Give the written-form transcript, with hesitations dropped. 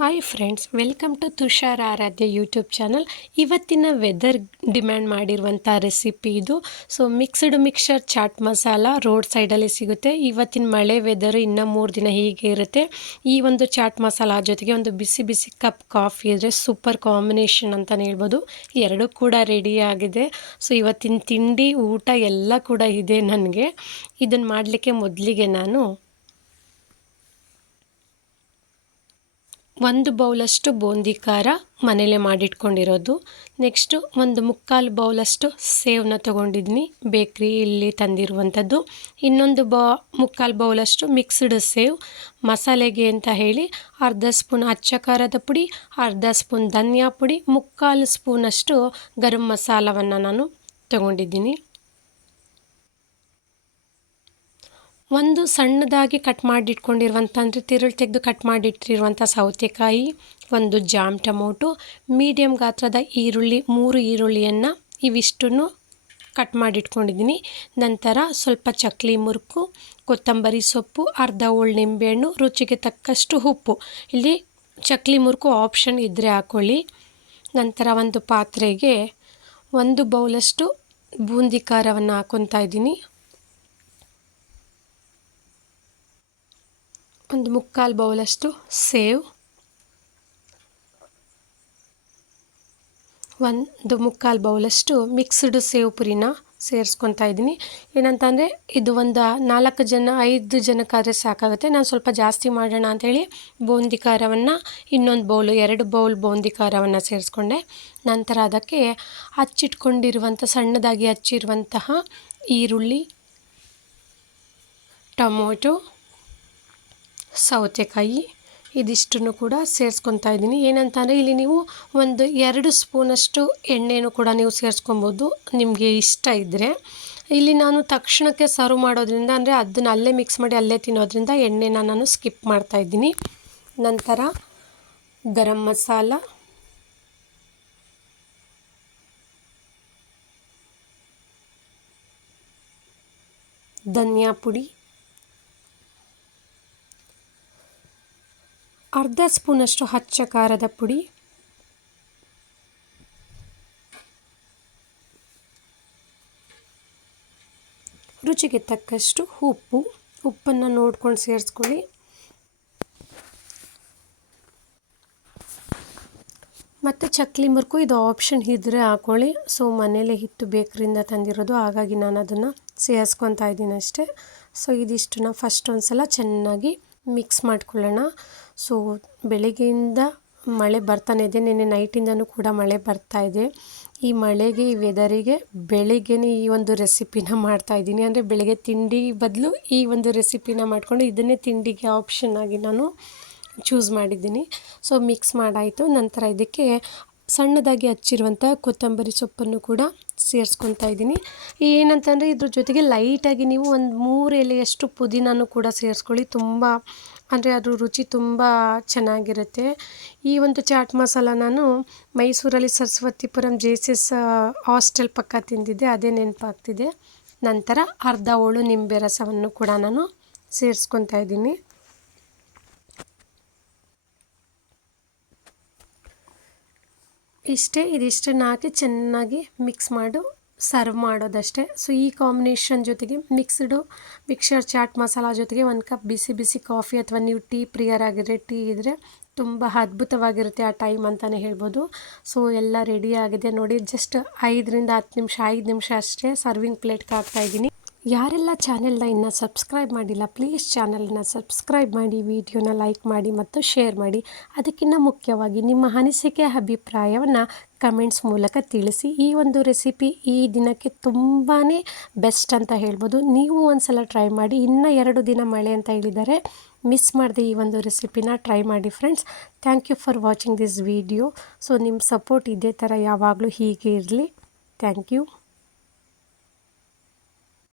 Hi friends, welcome to Tushar Aradhya YouTube channel. ಇವತ್ತಿನ weather demand ಮಾಡಿರುವಂಥ recipe ಇದು. So mixture chaat masala road ಸೈಡಲ್ಲಿ ಸಿಗುತ್ತೆ. ಇವತ್ತಿನ ಮಳೆ ವೆದರ್ ಇನ್ನೂ 3 ದಿನ ಹೀಗೆ ಇರುತ್ತೆ. ಈ ಒಂದು ಚಾಟ್ ಮಸಾಲ ಜೊತೆಗೆ ಒಂದು ಬಿಸಿ ಬಿಸಿ ಕಪ್ ಕಾಫಿ ಇದ್ದರೆ ಸೂಪರ್ ಕಾಂಬಿನೇಷನ್ ಅಂತಲೇ ಹೇಳ್ಬೋದು. ಎರಡೂ ಕೂಡ ರೆಡಿ ಆಗಿದೆ. ಸೊ ಇವತ್ತಿನ ತಿಂಡಿ ಊಟ ಎಲ್ಲ ಕೂಡ ಇದೆ ನನಗೆ. ಇದನ್ನು ಮಾಡಲಿಕ್ಕೆ ಮೊದಲಿಗೆ ನಾನು 1 ಬೌಲಷ್ಟು ಬೂಂದಿ ಖಾರ ಮನೇಲೆ ಮಾಡಿಟ್ಕೊಂಡಿರೋದು. ನೆಕ್ಸ್ಟು 1/4 ಬೌಲಷ್ಟು ಸೇವನ್ನ ತೊಗೊಂಡಿದ್ದೀನಿ, ಬೇಕ್ರಿಯಲ್ಲಿ ತಂದಿರುವಂಥದ್ದು. ಇನ್ನೊಂದು 1/4 ಬೌಲಷ್ಟು ಮಿಕ್ಸ್ಡ್ ಸೇವ್. ಮಸಾಲೆಗೆ ಅಂತ ಹೇಳಿ ಅರ್ಧ ಸ್ಪೂನ್ ಅಚ್ಚ ಖಾರದ ಪುಡಿ, ಅರ್ಧ ಸ್ಪೂನ್ ಧನಿಯಾ ಪುಡಿ, 1/4 ಸ್ಪೂನಷ್ಟು ಗರಂ ಮಸಾಲವನ್ನು ನಾನು ತೊಗೊಂಡಿದ್ದೀನಿ. ಒಂದು ಸಣ್ಣದಾಗಿ ಕಟ್ ಮಾಡಿಟ್ಕೊಂಡಿರುವಂಥ ಅಂದರೆ ತಿರುಳು ತೆಗೆದು ಕಟ್ ಮಾಡಿಟ್ಟಿರುವಂಥ ಸೌತೆಕಾಯಿ, ಒಂದು ಜಾಮ್ ಟೊಮೊಟೊ, ಮೀಡಿಯಮ್ ಗಾತ್ರದ ಈರುಳ್ಳಿ 3 ಈರುಳ್ಳಿಯನ್ನು ಇವಿಷ್ಟನ್ನು ಕಟ್ ಮಾಡಿಟ್ಕೊಂಡಿದ್ದೀನಿ. ನಂತರ ಸ್ವಲ್ಪ ಚಕ್ಲಿ ಮುರುಕು, ಕೊತ್ತಂಬರಿ ಸೊಪ್ಪು, ಅರ್ಧ ಹೋಳು ನಿಂಬೆಹಣ್ಣು, ರುಚಿಗೆ ತಕ್ಕಷ್ಟು ಉಪ್ಪು. ಇಲ್ಲಿ ಚಕ್ಲಿ ಮುರುಕು ಆಪ್ಷನ್ ಇದ್ದರೆ ಹಾಕ್ಕೊಳ್ಳಿ. ನಂತರ ಒಂದು ಪಾತ್ರೆಗೆ 1 ಬೌಲಷ್ಟು ಬೂಂದಿ ಖಾರವನ್ನು ಹಾಕ್ಕೊತಾ ಇದ್ದೀನಿ. 1/4 ಬೌಲಷ್ಟು ಸೇವ್, 1/4 ಬೌಲಷ್ಟು ಮಿಕ್ಸ್ಡ್ ಸೇವ್ ಪುರಿನ ಸೇರಿಸ್ಕೊತಾ ಇದ್ದೀನಿ. ಏನಂತಂದರೆ ಇದು ಒಂದು 4 ಜನ 5 ಜನಕ್ಕಾದರೆ ಸಾಕಾಗುತ್ತೆ. ನಾನು ಸ್ವಲ್ಪ ಜಾಸ್ತಿ ಮಾಡೋಣ ಅಂಥೇಳಿ ಬೂಂದಿ ಖಾರವನ್ನು ಇನ್ನೊಂದು ಬೌಲು 2 ಬೌಲ್ ಬೂಂದಿ ಖಾರವನ್ನು ಸೇರಿಸ್ಕೊಂಡೆ. ನಂತರ ಅದಕ್ಕೆ ಹಚ್ಚಿಟ್ಕೊಂಡಿರುವಂಥ ಸಣ್ಣದಾಗಿ ಹಚ್ಚಿರುವಂತಹ ಈರುಳ್ಳಿ, ಟೊಮೊಟೊ, ಸೌತೆಕಾಯಿ ಇದಿಷ್ಟನ್ನು ಕೂಡ ಸೇರಿಸ್ಕೊತಾ ಇದ್ದೀನಿ. ಏನಂತಂದರೆ ಇಲ್ಲಿ ನೀವು 2 ಸ್ಪೂನಷ್ಟು ಎಣ್ಣೆನೂ ಕೂಡ ನೀವು ಸೇರಿಸ್ಕೊಬೋದು ನಿಮಗೆ ಇಷ್ಟ ಇದ್ದರೆ. ಇಲ್ಲಿ ನಾನು ತಕ್ಷಣಕ್ಕೆ ಸರ್ವ್ ಮಾಡೋದ್ರಿಂದ ಅಂದರೆ ಅದನ್ನು ಅಲ್ಲೇ ಮಿಕ್ಸ್ ಮಾಡಿ ಅಲ್ಲೇ ತಿನ್ನೋದ್ರಿಂದ ಎಣ್ಣೆನ ನಾನು ಸ್ಕಿಪ್ ಮಾಡ್ತಾಯಿದ್ದೀನಿ. ನಂತರ ಗರಂ ಮಸಾಲ, ಧನಿಯಾ ಪುಡಿ, ಅರ್ಧ ಸ್ಪೂನಷ್ಟು ಅಚ್ಚ ಖಾರದ ಪುಡಿ, ರುಚಿಗೆ ತಕ್ಕಷ್ಟು ಉಪ್ಪನ್ನು ನೋಡ್ಕೊಂಡು ಸೇರಿಸ್ಕೊಳ್ಳಿ. ಮತ್ತು ಚಕ್ಲಿ ಮುರುಕು ಇದು ಆಪ್ಷನ್ ಇದ್ದರೆ ಹಾಕ್ಕೊಳ್ಳಿ. ಸೊ ಮನೇಲೆ ಹಿಟ್ಟು ಬೇಕ್ರಿಯಿಂದ ತಂದಿರೋದು, ಹಾಗಾಗಿ ನಾನು ಅದನ್ನು ಸೇರಿಸ್ಕೊತಾ ಇದ್ದೀನಿ ಅಷ್ಟೇ. ಸೊ ಇದಿಷ್ಟನ್ನು ಫಸ್ಟ್ ಒಂದು ಸಲ ಚೆನ್ನಾಗಿ ಮಿಕ್ಸ್ ಮಾಡ್ಕೊಳ್ಳೋಣ. ಸೊ ಬೆಳಗ್ಗೆಯಿಂದ ಮಳೆ ಬರ್ತಾನೆ ಇದೆ, ನಿನ್ನೆ ನೈಟಿಂದನೂ ಕೂಡ ಮಳೆ ಬರ್ತಾ ಇದೆ. ಈ ಮಳೆಗೆ ಈ ವೆದರಿಗೆ ಬೆಳಿಗ್ಗೆನೇ ಈ ಒಂದು ರೆಸಿಪಿನ ಮಾಡ್ತಾಯಿದ್ದೀನಿ. ಅಂದರೆ ಬೆಳಗ್ಗೆ ತಿಂಡಿ ಬದಲು ಈ ಒಂದು ರೆಸಿಪಿನ ಮಾಡಿಕೊಂಡು ಇದನ್ನೇ ತಿಂಡಿಗೆ ಆಪ್ಷನ್ ಆಗಿ ನಾನು ಚೂಸ್ ಮಾಡಿದ್ದೀನಿ. ಸೊ ಮಿಕ್ಸ್ ಮಾಡಾಯಿತು. ನಂತರ ಇದಕ್ಕೆ ಸಣ್ಣದಾಗಿ ಹಚ್ಚಿರುವಂಥ ಕೊತ್ತಂಬರಿ ಸೊಪ್ಪನ್ನು ಕೂಡ ಸೇರಿಸ್ಕೊತಾ ಇದ್ದೀನಿ. ಏನಂತಂದರೆ ಇದ್ರ ಜೊತೆಗೆ ಲೈಟಾಗಿ ನೀವು ಒಂದು 3 ಎಲೆಯಷ್ಟು ಪುದೀನೂ ಕೂಡ ಸೇರಿಸ್ಕೊಳ್ಳಿ. ತುಂಬ ಅಂದರೆ ಅದು ರುಚಿ ತುಂಬ ಚೆನ್ನಾಗಿರುತ್ತೆ. ಈ ಒಂದು ಚಾಟ್ ಮಸಾಲ ನಾನು ಮೈಸೂರಲ್ಲಿ ಸರಸ್ವತಿಪುರಂ JCS ಹಾಸ್ಟೆಲ್ ಪಕ್ಕ ತಿಂದಿದ್ದೆ, ಅದೇ ನೆನಪಾಗ್ತಿದೆ. ನಂತರ ಅರ್ಧ ಹೋಳು ನಿಂಬೆ ರಸವನ್ನು ಕೂಡ ನಾನು ಸೇರಿಸ್ಕೊತಾ ಇದ್ದೀನಿ. ಇದಿಷ್ಟನ್ನು ಹಾಕಿ ಚೆನ್ನಾಗಿ ಮಿಕ್ಸ್ ಸರ್ವ್ ಮಾಡೋದಷ್ಟೇ. ಸೊ ಈ ಕಾಂಬಿನೇಷನ್ ಜೊತೆಗೆ ಮಿಕ್ಸ್ಚರ್ ಚಾಟ್ ಮಸಾಲ ಜೊತೆಗೆ 1 ಕಪ್ ಬಿಸಿ ಬಿಸಿ ಕಾಫಿ, ಅಥವಾ ನೀವು ಟೀ ಪ್ರಿಯರಾಗಿದ್ದರೆ ಟೀ ಇದ್ದರೆ ತುಂಬ ಅದ್ಭುತವಾಗಿರುತ್ತೆ ಆ ಟೈಮ್ ಅಂತಲೇ ಹೇಳ್ಬೋದು. ಸೊ ಎಲ್ಲ ರೆಡಿ ಆಗಿದೆ ನೋಡಿ. ಜಸ್ಟ್ 5 ನಿಮಿಷ ಅಷ್ಟೇ ಸರ್ವಿಂಗ್ ಪ್ಲೇಟ್ಗೆ ಹಾಕ್ತಾಯಿದ್ದೀನಿ. ಯಾರೆಲ್ಲ ಚಾನೆಲ್ನ ಇನ್ನೂ ಸಬ್ಸ್ಕ್ರೈಬ್ ಮಾಡಿಲ್ಲ, ಪ್ಲೀಸ್ ಚಾನಲ್ನ ಸಬ್ಸ್ಕ್ರೈಬ್ ಮಾಡಿ, ವಿಡಿಯೋನ ಲೈಕ್ ಮಾಡಿ ಮತ್ತು ಶೇರ್ ಮಾಡಿ. ಅದಕ್ಕಿಂತ ಮುಖ್ಯವಾಗಿ ನಿಮ್ಮ ಅನಿಸಿಕೆ ಅಭಿಪ್ರಾಯವನ್ನು ಕಮೆಂಟ್ಸ್ ಮೂಲಕ ತಿಳಿಸಿ. ಈ ಒಂದು ರೆಸಿಪಿ ಈ ದಿನಕ್ಕೆ ತುಂಬಾ ಬೆಸ್ಟ್ ಅಂತ ಹೇಳ್ಬೋದು. ನೀವು ಒಂದು ಸಲ ಟ್ರೈ ಮಾಡಿ. ಇನ್ನೂ 2 ದಿನ ಮಳೆ ಅಂತ ಹೇಳಿದ್ದಾರೆ, ಮಿಸ್ ಮಾಡದೆ ಈ ಒಂದು ರೆಸಿಪಿನ ಟ್ರೈ ಮಾಡಿ friends. Thank you for watching this video. So ನಿಮ್ಮ ಸಪೋರ್ಟ್ ಇದೇ ಥರ ಯಾವಾಗಲೂ ಹೀಗೆ ಇರಲಿ. Thank you.